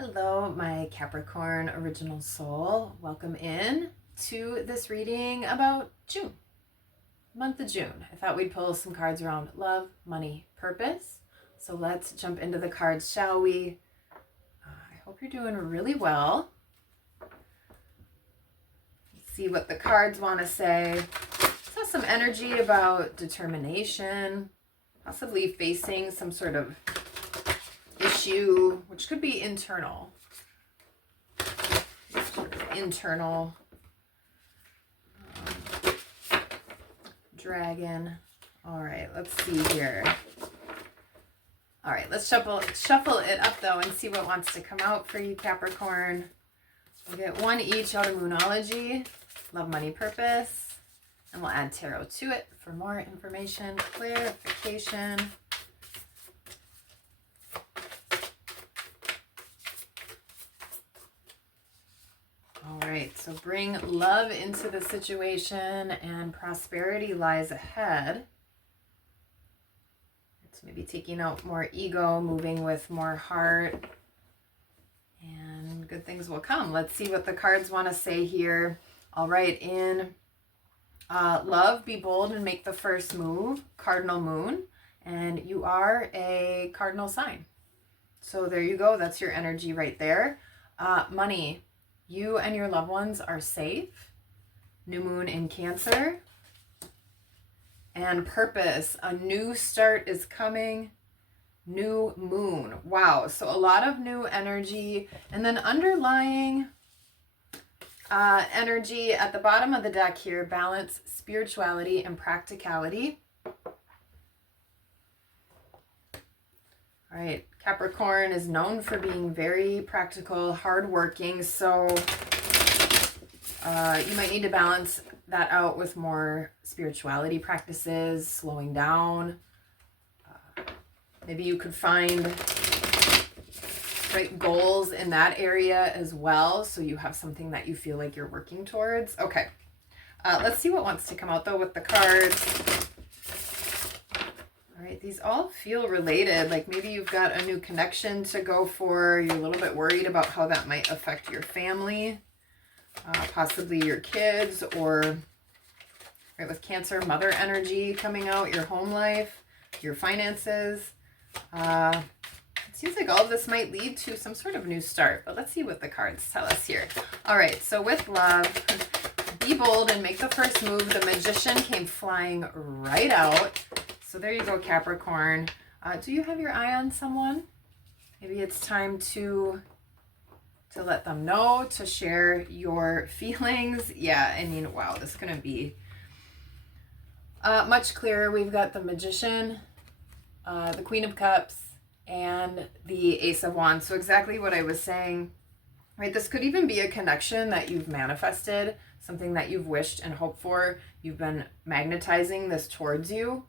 Hello, my Capricorn original soul. Welcome in to this reading about June, month of June. I thought we'd pull some cards around love, money, purpose. So let's jump into the cards, shall we? I hope you're doing really well. Let's see what the cards want to say. So some energy about determination, possibly facing some sort of issue, which could be internal. Dragon. All right, let's see here. All right, let's shuffle it up though and see what wants to come out for you, Capricorn. We'll get one each out of Moonology, love, money, purpose, and we'll add tarot to it for more information, clarification. All right, so bring love into the situation and prosperity lies ahead. It's maybe taking out more ego, moving with more heart, and good things will come. Let's see what the cards want to say here. All right, in love, be bold and make the first move, cardinal moon, and you are a cardinal sign. So there you go. That's your energy right there. Money. You and your loved ones are safe. New moon in Cancer. And purpose. A new start is coming. New moon. Wow. So a lot of new energy. And then underlying energy at the bottom of the deck here. Balance, spirituality, and practicality. All right. Capricorn is known for being very practical, hardworking, so you might need to balance that out with more spirituality practices, slowing down. Maybe you could find goals in that area as well, so you have something that you feel like you're working towards. Okay, let's see what wants to come out though with the cards. All right, these all feel related, like maybe you've got a new connection to go for, you're a little bit worried about how that might affect your family, possibly your kids, or right with Cancer, mother energy coming out, your home life, your finances. It seems like all of this might lead to some sort of new start, but let's see what the cards tell us here. All right, so with love, be bold and make the first move. The Magician came flying right out. So there you go, Capricorn. Do you have your eye on someone? Maybe it's time to let them know, to share your feelings. Yeah, I mean, wow, this is going to be much clearer. We've got the Magician, the Queen of Cups, and the Ace of Wands. So exactly what I was saying, right? This could even be a connection that you've manifested, something that you've wished and hoped for. You've been magnetizing this towards you.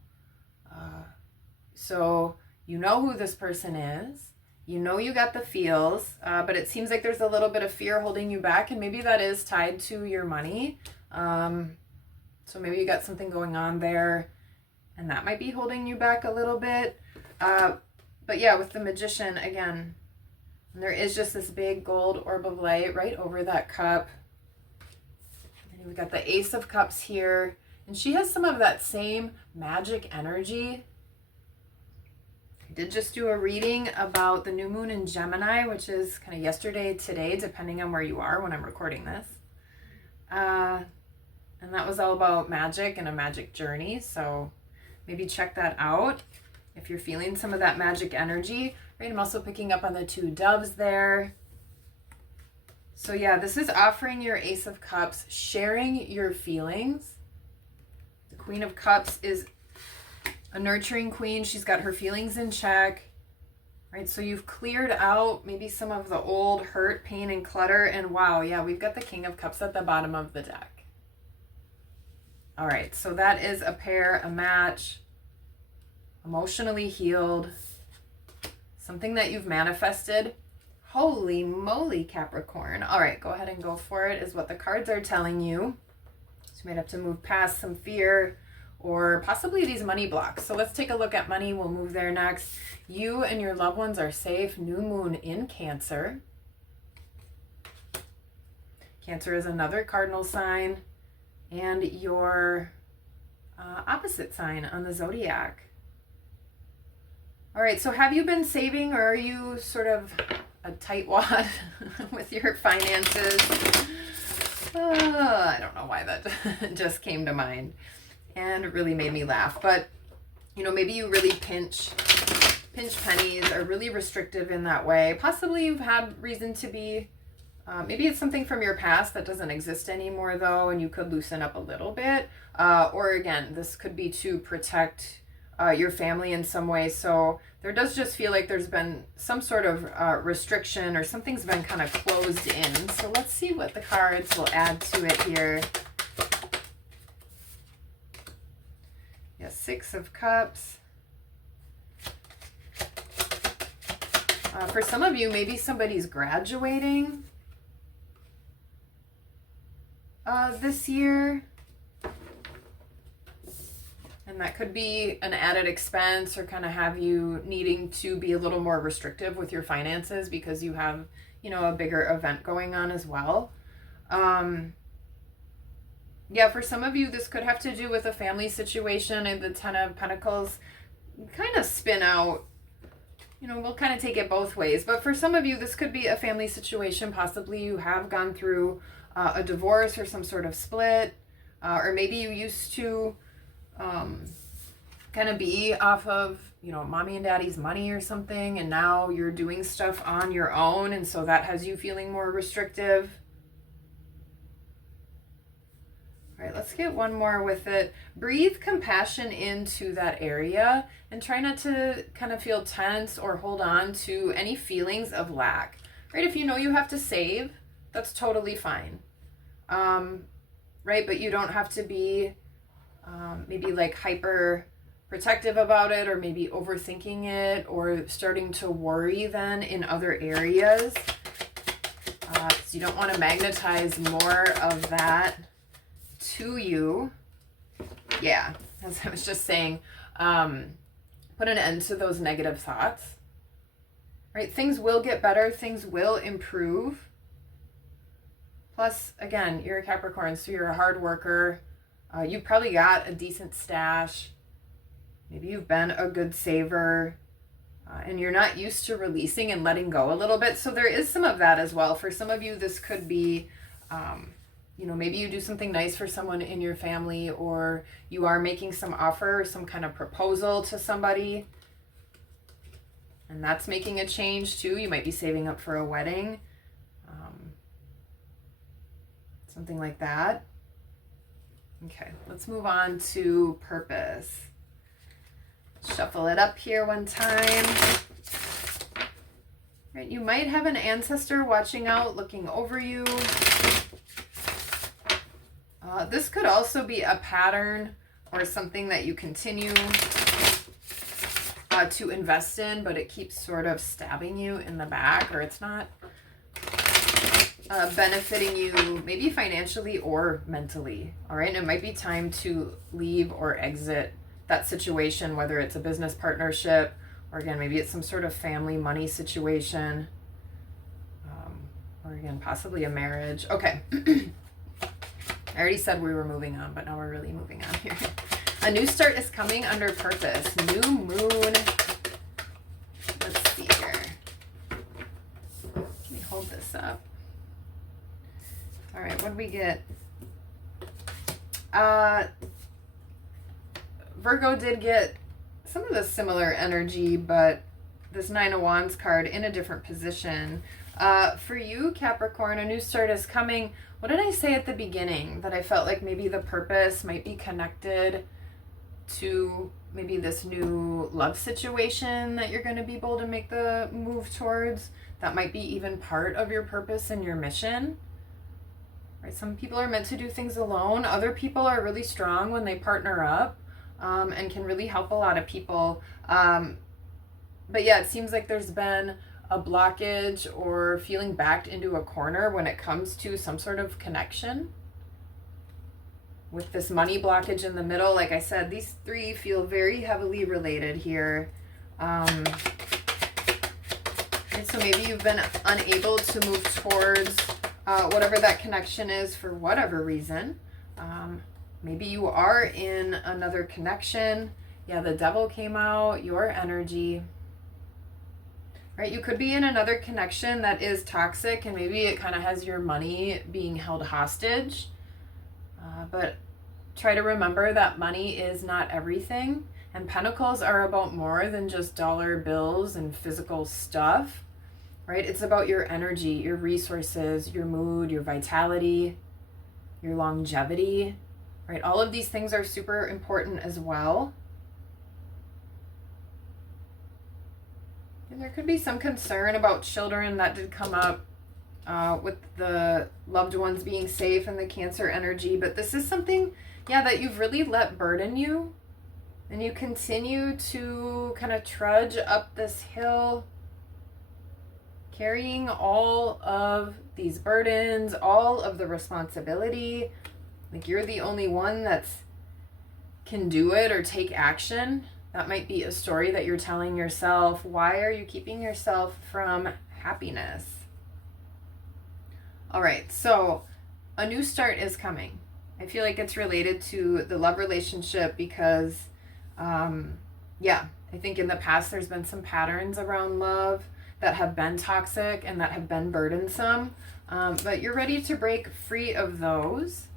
So you know who this person is, you know you got the feels, but it seems like there's a little bit of fear holding you back, and maybe that is tied to your money. So maybe you got something going on there, and that might be holding you back a little bit. But yeah, with the Magician, again, there is just this big gold orb of light right over that cup. And we've got the Ace of Cups here. And she has some of that same magic energy. I did just do a reading about the new moon in Gemini, which is kind of yesterday, today, depending on where you are when I'm recording this. And that was all about magic and a magic journey. So maybe check that out if you're feeling some of that magic energy. Right, I'm also picking up on the two doves there. So yeah, this is offering your Ace of Cups, sharing your feelings. Queen of Cups is a nurturing queen. She's got her feelings in check, right? So you've cleared out maybe some of the old hurt, pain, and clutter. And wow, yeah, we've got the King of Cups at the bottom of the deck. All right, so that is a pair, a match, emotionally healed, something that you've manifested. Holy moly, Capricorn. All right, go ahead and go for it is what the cards are telling you. So you might have to move past some fear or possibly these money blocks. So let's take a look at money. We'll move there next. You and your loved ones are safe. New moon in Cancer. Cancer is another cardinal sign, and your opposite sign on the zodiac. All right, so have you been saving, or are you sort of a tightwad with your finances? I don't know why that just came to mind, and it really made me laugh. But, you know, maybe you really pinch pennies, are really restrictive in that way. Possibly you've had reason to be. Maybe it's something from your past that doesn't exist anymore, though, and you could loosen up a little bit. Or again, this could be to protect your family in some way. So there does just feel like there's been some sort of restriction, or something's been kind of closed in. So let's see what the cards will add to it here. Yeah, Six of Cups. For some of you, maybe somebody's graduating this year. And that could be an added expense, or kind of have you needing to be a little more restrictive with your finances because you have, you know, a bigger event going on as well. Yeah, for some of you, this could have to do with a family situation, and the Ten of Pentacles kind of spin out. You know, we'll kind of take it both ways. But for some of you, this could be a family situation. Possibly you have gone through a divorce or some sort of split, or maybe you used to kind of be off of, you know, mommy and daddy's money or something, and now you're doing stuff on your own, and so that has you feeling more restrictive. All right, let's get one more with it. Breathe compassion into that area, and try not to kind of feel tense or hold on to any feelings of lack. Right? If you know you have to save, that's totally fine. Right? But you don't have to be maybe like hyper protective about it, or maybe overthinking it, or starting to worry then in other areas. So you don't want to magnetize more of that to you. Yeah, as I was just saying, put an end to those negative thoughts. Right? Things will get better. Things will improve. Plus, again, you're a Capricorn, so you're a hard worker. You've probably got a decent stash. Maybe you've been a good saver, and you're not used to releasing and letting go a little bit. So there is some of that as well. For some of you, this could be, you know, maybe you do something nice for someone in your family, or you are making some offer, some kind of proposal to somebody, and that's making a change too. You might be saving up for a wedding, something like that. Okay, let's move on to purpose. Shuffle it up here one time. Right, you might have an ancestor watching out, looking over you. This could also be a pattern or something that you continue to invest in, but it keeps sort of stabbing you in the back, or it's not benefiting you maybe financially or mentally. All right, and it might be time to leave or exit that situation, whether it's a business partnership, or again, maybe it's some sort of family money situation, or again, possibly a marriage. Okay. I already said we were moving on, but now we're really moving on here. A new start is coming under purpose. New moon. Let's see here. Let me hold this up. All right, what do we get? Virgo did get some of the similar energy, but this Nine of Wands card in a different position. For you, Capricorn, a new start is coming. What did I say at the beginning? That I felt like maybe the purpose might be connected to maybe this new love situation that you're going to be able to make the move towards. That might be even part of your purpose and your mission. Right? Some people are meant to do things alone. Other people are really strong when they partner up, and can really help a lot of people. But yeah, it seems like there's been a blockage or feeling backed into a corner when it comes to some sort of connection. With this money blockage in the middle, like I said, these three feel very heavily related here. And so maybe you've been unable to move towards whatever that connection is for whatever reason. Maybe you are in another connection. Yeah, the devil came out, your energy. Right, you could be in another connection that is toxic, and maybe it kind of has your money being held hostage. But try to remember that money is not everything, and pentacles are about more than just dollar bills and physical stuff, right? It's about your energy, your resources, your mood, your vitality, your longevity, right? All of these things are super important as well. And there could be some concern about children that did come up with the loved ones being safe and the Cancer energy. But this is something, yeah, that you've really let burden you. And you continue to kind of trudge up this hill, carrying all of these burdens, all of the responsibility. Like you're the only one that's can do it or take action. That might be a story that you're telling yourself. Why are you keeping yourself from happiness? All right, so a new start is coming. I feel like it's related to the love relationship because, yeah, I think in the past there's been some patterns around love that have been toxic and that have been burdensome, but you're ready to break free of those.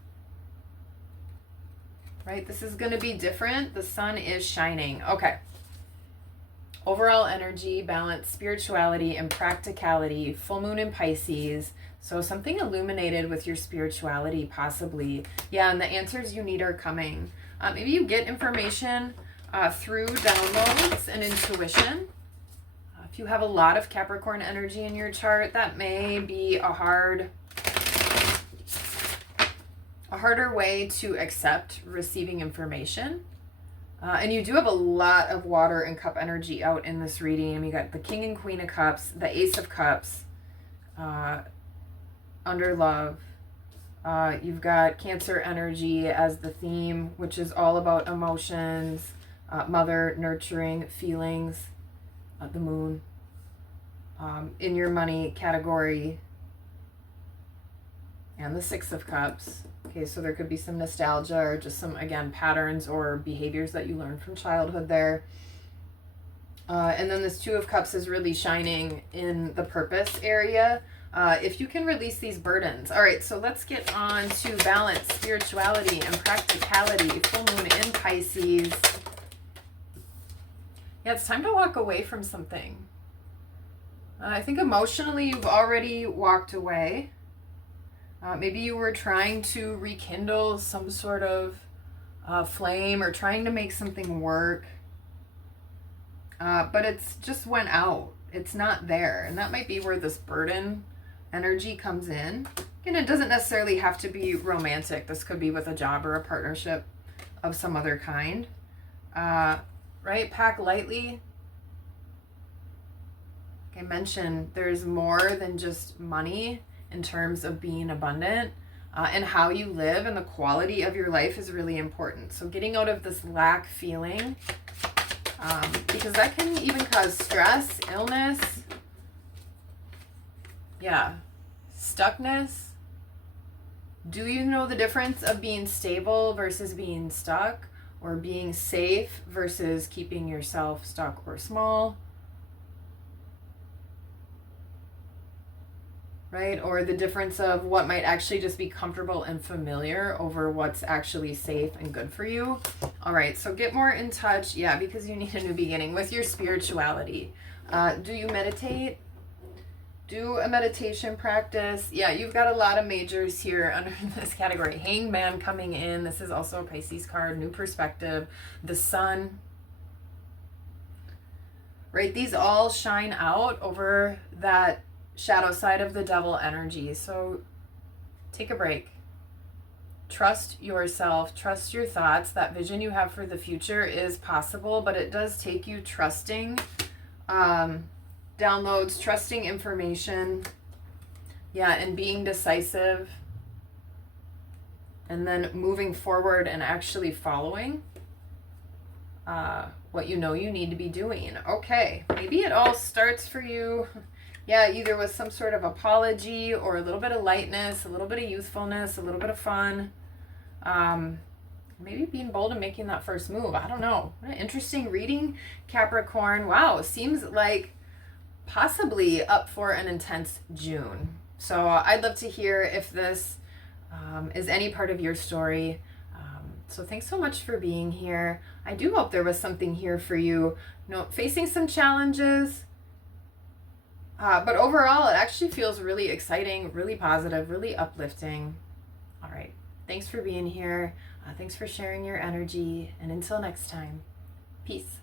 Right? This is going to be different. The sun is shining. Okay. Overall energy, balance, spirituality, and practicality. Full moon in Pisces. So something illuminated with your spirituality, possibly. Yeah, and the answers you need are coming. Maybe you get information through downloads and intuition. If you have a lot of Capricorn energy in your chart, that may be a harder way to accept receiving information. And you do have a lot of water and cup energy out in this reading. You got the King and Queen of Cups, the Ace of Cups, under love. You've got Cancer energy as the theme, which is all about emotions, mother, nurturing, feelings, the moon. In your money category, and the Six of Cups. Okay, so there could be some nostalgia or just some, again, patterns or behaviors that you learned from childhood there. And then this Two of Cups is really shining in the purpose area. If you can release these burdens. All right, so let's get on to balance, spirituality, and practicality. Full moon in Pisces. Yeah, it's time to walk away from something. I think emotionally you've already walked away. Maybe you were trying to rekindle some sort of flame or trying to make something work. But it's just went out. It's not there. And that might be where this burden energy comes in. And it doesn't necessarily have to be romantic. This could be with a job or a partnership of some other kind. Right? Pack lightly. Like I mentioned, there's more than just money in terms of being abundant, and how you live and the quality of your life is really important. So getting out of this lack feeling, because that can even cause stress, illness, yeah, stuckness. Do you know the difference of being stable versus being stuck, or being safe versus keeping yourself stuck or small? Right? Or the difference of what might actually just be comfortable and familiar over what's actually safe and good for you. All right, so get more in touch, yeah, because you need a new beginning with your spirituality. Do you meditate? Do a meditation practice. Yeah, you've got a lot of majors here under this category. Hangman coming in. This is also a Pisces card. New perspective. The sun. Right? These all shine out over that shadow side of the devil energy. So take a break. Trust yourself. Trust your thoughts. That vision you have for the future is possible, but it does take you trusting downloads, trusting information, yeah, and being decisive, and then moving forward and actually following what you know you need to be doing. Okay, maybe it all starts for you Yeah, either with some sort of apology or a little bit of lightness, a little bit of youthfulness, a little bit of fun. Maybe being bold and making that first move. I don't know. What an interesting reading, Capricorn. Wow, seems like possibly up for an intense June. So I'd love to hear if this is any part of your story. So thanks so much for being here. I do hope there was something here for you. You know, facing some challenges, but overall, it actually feels really exciting, really positive, really uplifting. All right. Thanks for being here. Thanks for sharing your energy. And until next time, peace.